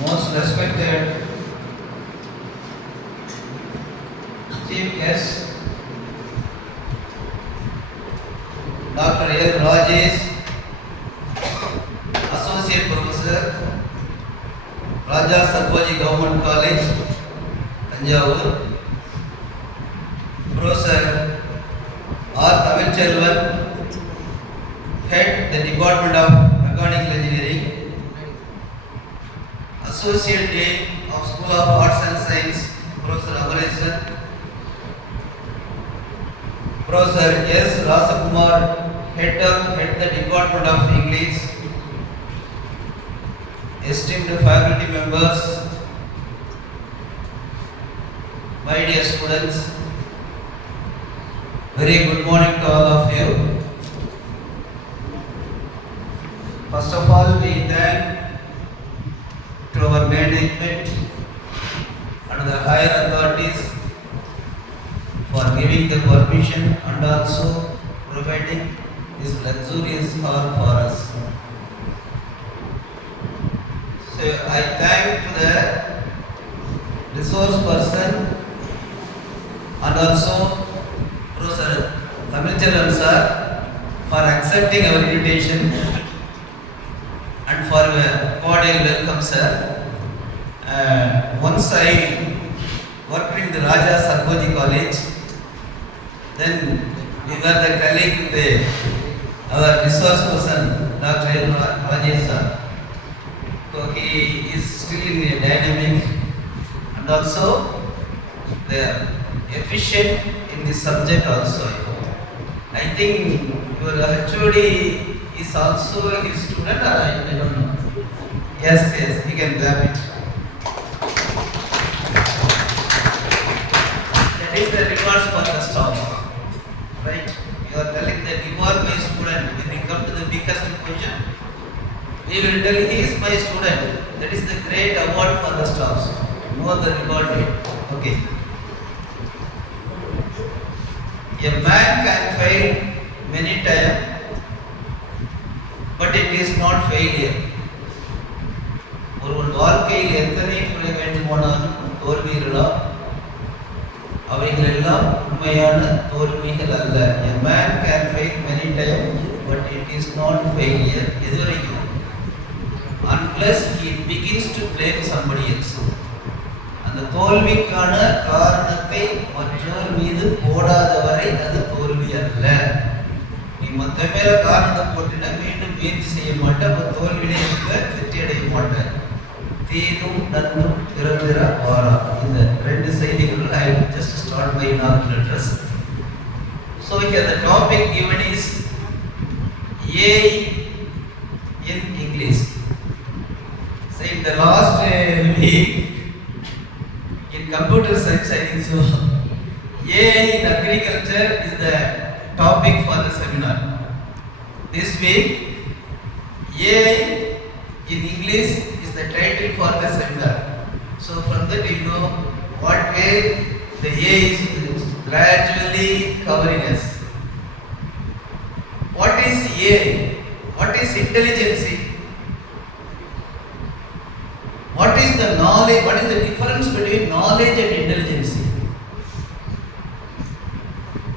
most respected chief guest, Dr. L. Rajesh, Associate Professor, Raja Sarvaji Government College, Tanjavur, Professor R. Tamilchelvan, Head the Department of Mechanical Engineering, Associate Dean of School of Arts and Science, Professor Amaresan, Professor S. Rasakumar, Head the Department of English, esteemed faculty members, my dear students, very good morning to all of you. First of all, we thank to our management and the higher authorities for giving the permission and also providing this luxurious hall for us. So I thank to the resource person and also Professor Tamilchelvan sir for accepting our invitation and for your cordial welcome, sir. Once I worked in the Raja Sarvaji College, then we were the colleague with our resource person, Dr. L. Rajesh sir. So he is still in a dynamic and also the efficient in the subject also. I think your HOD is also his student, or I don't know. Yes, he can grab it. That is the rewards for the staff, right? You are telling that you are my student. When you come to the biggest position, we will tell he is my student. That is the great award for the staffs. No other reward. Okay. A man can fail many times, but it is not failure. ஒருவன் வாழ்க்கையில் எத்தனை முறை வேண்டுமானாலும் தோல்விகளா அவைகள் எல்லாம் உண்மையான தோல்விகள் அல்ல. A man can fail many times, but it is not failure. எதுவரைக்கும்? Unless he begins to blame somebody else. அந்த தோல்விக்கான காரணத்தை மற்றவர் மீது போடாத வரை அது தோல்வி அல்ல. நீ மற்ற மேல காரணத்தை போட்டுனா மீண்டும் முயற்சி செய்ய மாட்டேன், அப்ப தோல்வியிலே இருக்க வெற்றி அடைய மாட்டேன். தீதும் நன்னும் பிறந்திர வாரா. இந்த ரெண்டு செய்திகள் I just start my inaugural address. So here the topic given is AI in English. So in the last week in computer science, I think so, AI in agriculture is the topic for the seminar. This week, AI in English is the title for the seminar. So from that you know what way the AI is gradually covering us. What is AI? What is intelligence? What is the knowledge? What is the difference between knowledge and intelligence?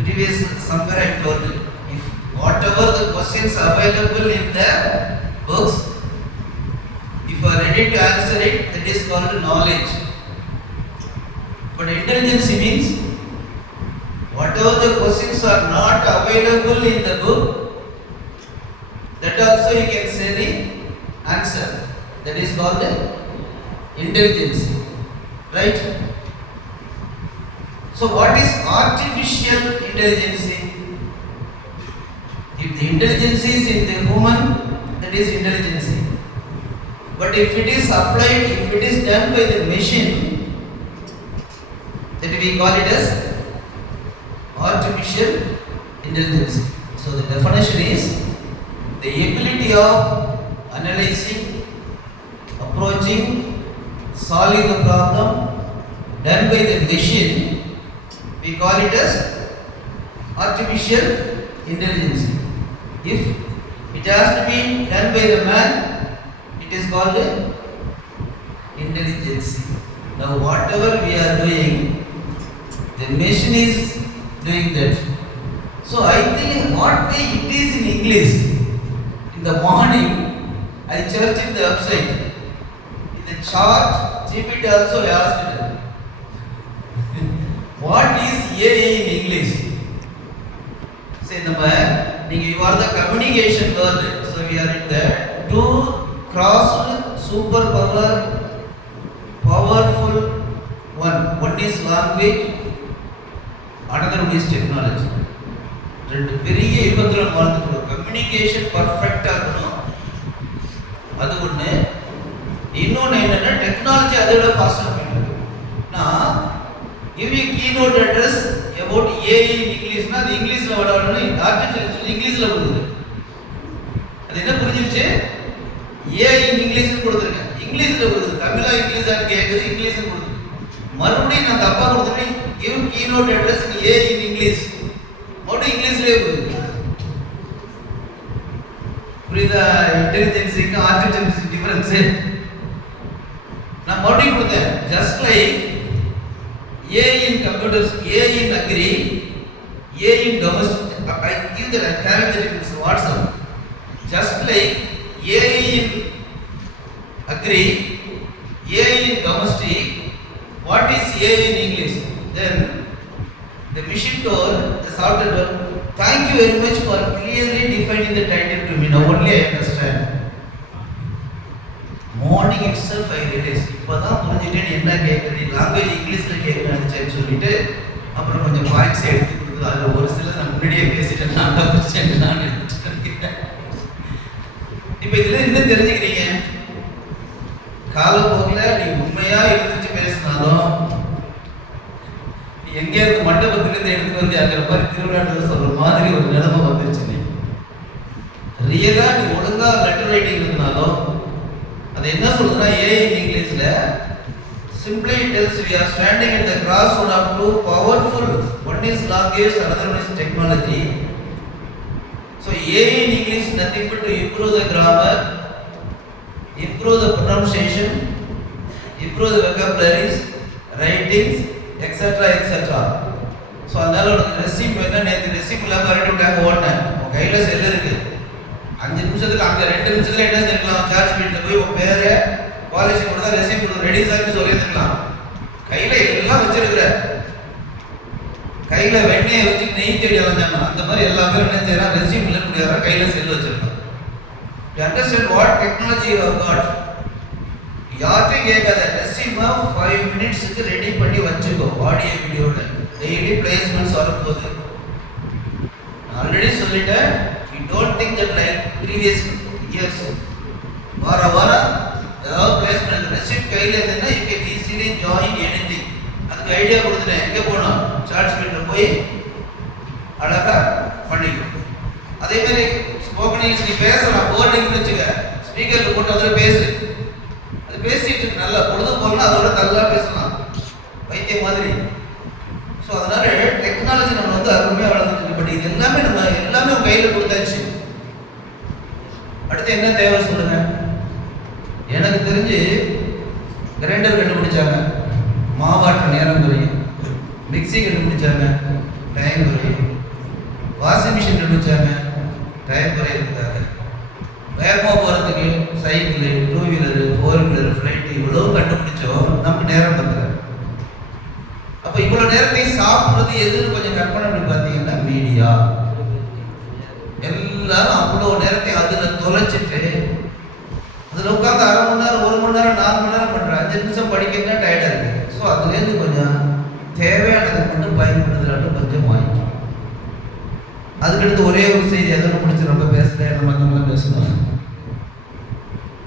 Previous somewhere I told you, if whatever the questions available in the books, if you are ready to answer it, that is called knowledge. But intelligence means whatever the questions are not available in the book, that also you can say the answer. That is called intelligence, right? So what is artificial intelligence? If the intelligence is in the human, that is intelligence. But if it is applied, if it is done by the machine, that we call it as artificial intelligence. So the definition is the ability of analyzing, approaching, solving the problem done by the machine. We call it as artificial intelligence. If it has to be done by the man, it is called intelligence. Now whatever we are doing, the machine is doing that. So I think what way it is in English. In the morning, I searched in the website. In the chart, GPT also asked it. What is AI in English? Say, you are the communication world. So we are in the two crossed super powerful one. One is language, another one is technology. ரெண்டு பெரிய யுகத்தில் வாழ்ந்துட்டு கம்யூனிகேஷன் பர்ஃபெக்டாக இருக்கணும், அது ஒன்று. இன்னொன்று என்னென்னா டெக்னாலஜி அதை விட ஃபாஸ்ட்டாக போயிட்டு. நான் give you keynote address about AI in English na, அது இங்கிலீஷ்ல வரணும், ஆர்டிஃபிஷியல் இங்கிலீஷ்ல கொடுக்குது. அது என்ன புரிஞ்சிருச்சு? AI in English கொடுத்துருக்கேன், இங்கிலீஷ்ல கொடுக்குது. தமிழா இங்கிலீஷான்னு கேட்குது, இங்கிலீஷ்ல கொடுக்குது. மறுபடியும் நான் தப்பா கொடுத்துட்டேன், give keynote address in AI in English, மறுபடியும் இங்கிலீஷ்லயே கொடுக்குது. புரியுதா? இன்டெலிஜென்ஸுக்கு ஆர்டிஃபிஷியல் டிஃபரன்ஸு. நான் மறுபடியும் கொடுத்தேன், just like AI in computers, AI in agri, AI in domestic. I give the character in WhatsApp. Just like AI in agri, AI in domestic. What is AI in English? Then the machine told, the software told, thank you very much for clearly defining the title to me. Now only I understand. Morning itself I realized, இப்போதான் புரிஞ்சுட்டேன் என்ன கேட்குறது, லாங்குவேஜ் இங்கிலீஷில் கேட்குறேன்னு சொல்லிட்டு அப்புறம் கொஞ்சம் பாயிண்ட்ஸ் எடுத்து கொடுத்து அதில் ஒரு சில நான் முன்னாடியே பேசிட்டேன், நான் எடுத்துட்டேன். இப்போ இதில் என்ன தெரிஞ்சுக்கிறீங்க? காலப்போக்கில் நீ உண்மையாக எழுந்திரிச்சு பேசினாலும் நீ எங்கே இருந்து மண்டபத்திலேருந்து எடுத்து வந்து அங்கே மாதிரி திருவிழாவில் சொல்கிற மாதிரி ஒரு நிலைமை வந்துருச்சு. நீ ரியலாக நீ ஒழுங்காக லெட்டர் ரைட்டிங் இருந்தாலும் அது என்ன சொல்றதுன்னா, AI in Englishல simply tells we are standing at the crossroad of two powerful, one is language, another one is technology. So AI in English nothing but to improve the grammar, improve the pronunciation, improve the vocabularies, writings, etc. etc. So அதனால உனக்கு ரெசிம் என்ன, நேற்று ரெசிம் இல்லாமல் வரட்டு விட்டாங்க ஓடினேன், உன் கையில் செல்லு இருக்கு, 5 நிமிஷத்துக்கு அங்கே 2 நிமிஷத்துல என்ன செஞ்சுக்கலாம், சார்ஜ் வீட்டில் போய் உன் பேரை பாலிசி கொடுத்தா ரெசிம் கொடுத்து ரெடி சார்னு சொல்லியிருந்துக்கலாம். கையில் எல்லாம் வச்சிருக்கிற, கையில் வெண்ணெயை வச்சு நெய் தேடி அலைஞ்சாங்க, அந்த மாதிரி எல்லா பேரும் என்ன செய்யறான், ரெசிம் இல்லைன்னு முடியாத கையில் செல் வச்சிருக்கான். You understand what technology you have got. யார்ட்டையும் கேட்காத, ரெசிமை 5 மினிட்ஸுக்கு ரெடி பண்ணி வச்சுக்கோ, ஆடியோ வீடியோட டெய்லி பிளேஸ்மெண்ட்ஸ் வரும்போது. ஆல்ரெடி சொல்லிட்டேன், don't think that like previous years வார ஏதாவது பிளேஸ்மெண்ட் ரெசிப்ட் கையில் இருந்ததுன்னா you can easily join anything. அதுக்கு ஐடியா கொடுத்துட்டேன், எங்கே போகணும், சார்ட் ஸ்பீட்டில் போய் அழகாக பண்ணிக்கும். அதே மாதிரி ஸ்போக்கன் இங்கிலீஷ் நீ பேசலாம், போர்டிங்னு வச்சுக்க, ஸ்பீக்கரில் போட்டு அதில் பேசு, அது பேசிட்டு நல்லா பொழுது போகலாம், அதோட நல்லா பேசலாம், வைத்திய மாதிரி. ஸோ அதனால டெக்னாலஜி நம்ம வந்து அருமையாக வளர்ந்துருக்கு. பட் இது எல்லாமே எல்லாமே கையில் கொடுத்தாச்சு. அடுத்து என்ன தேவை சொல்லுங்க? எனக்கு தெரிஞ்சு கிரைண்டர் கண்டுபிடிச்சாங்க, மாவாட்ட நேரம் குறையும். மிக்சி கண்டுபிடிச்சாங்க, டைம் குறையும். வாஷிங் மிஷின் கண்டுபிடிச்சாங்க, டைம் குறையிறதுக்காக. வேகமாக போகிறதுக்கு சைக்கிள், 2 வீலரு, 4 வீலரு, ஃப்ளைட்டு இவ்வளோ கண்டுபிடிச்சோம், நமக்கு நேரம் பத்தல. அப்போ இவ்வளோ நேரத்தையும் சாப்பிட்றது எதுன்னு கொஞ்சம் கற்பனை பண்ணி பார்த்தீங்கன்னா மீடியா. எல்லாரும் அவ்வளோ நேரத்தையும் அதில் தொலைச்சிட்டு அதில் உட்காந்து 1/2 மணி நேரம், 1 மணி நேரம், 4 மணி நேரம் பண்ணுறேன். 5 நிமிஷம் படிக்கிறதுனா டயர்டாக இருக்குது. ஸோ அதுலேருந்து கொஞ்சம் தேவையானதை மட்டும் பயன்படுத்துகிறாட்டு கொஞ்சம் வாங்கிக்கும். அதுக்கடுத்து ஒரே ஒரு செய்தி எதனா முடிச்சு ரொம்ப பேசல, நம்ம பேசணும்.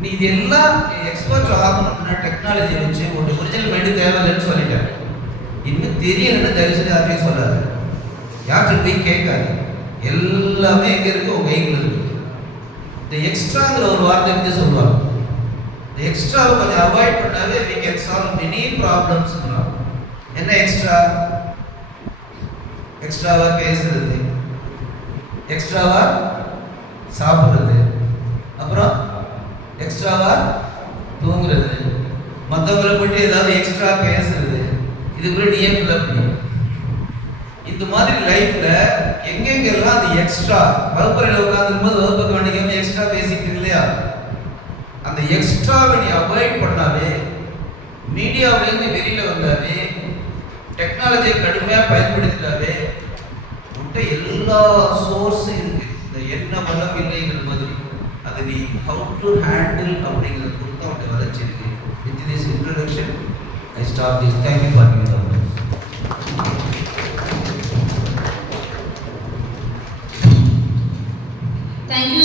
நீ இது எல்லாம் எக்ஸ்பர்ட் ஆகணும் அப்படின்னா டெக்னாலஜி வச்சு ஒரு ஒரிஜினல் மைண்டு தேவையில்லைன்னு சொல்லிட்டேன். இன்னும் தெரியலன்னு தயவு செய்து யார்ட்டையும் சொல்லாது, யார்கிட்ட போய் கேட்காது. எல்லாமே எங்கே இருக்குது, உங்கள் கையில் இருக்குது. இந்த எக்ஸ்ட்ராங்கிற ஒரு வார்த்தை வந்து சொல்லுவாங்க. இந்த எக்ஸ்ட்ராவை கொஞ்சம் அவாய்ட் பண்ணாவே we can solve many problems. என்ன எக்ஸ்ட்ரா? எக்ஸ்ட்ராவா பேசுறது, எக்ஸ்ட்ராவா சாப்பிட்றது, அப்புறம் எக்ஸ்ட்ராவா தூங்குறது, மற்றவங்களை பற்றி ஏதாவது எக்ஸ்ட்ரா பேசுறது, இது கூட நீயே ஃபில்அப் பண்ணி. இந்த மாதிரி லைஃப்ல எங்கெங்கெல்லாம் அது எக்ஸ்ட்ரா, வகுப்பறையில் உட்கார்ந்துரும் போது வகுப்பை கவனிக்காம எக்ஸ்ட்ரா பேசிக்கிட்டு இல்லையா, அந்த எக்ஸ்ட்ராவை நீ அவாய்ட் பண்ணாவே, மீடியாவிலேருந்து வெளியில வந்தாவே, டெக்னாலஜியை கடுமையாக பயன்படுத்தினாவே உன்கிட்ட எல்லா சோர்ஸும் இருக்கு. இந்த என்ன பலம் இல்லைங்கிற மாதிரி அதை நீ ஹவு டு ஹேண்டில் அப்படிங்கிறத பொறுத்து அவன்கிட்ட வளர்ச்சி இருக்கு. With this introduction I stop this. Thank you for giving the opportunity. Thank you,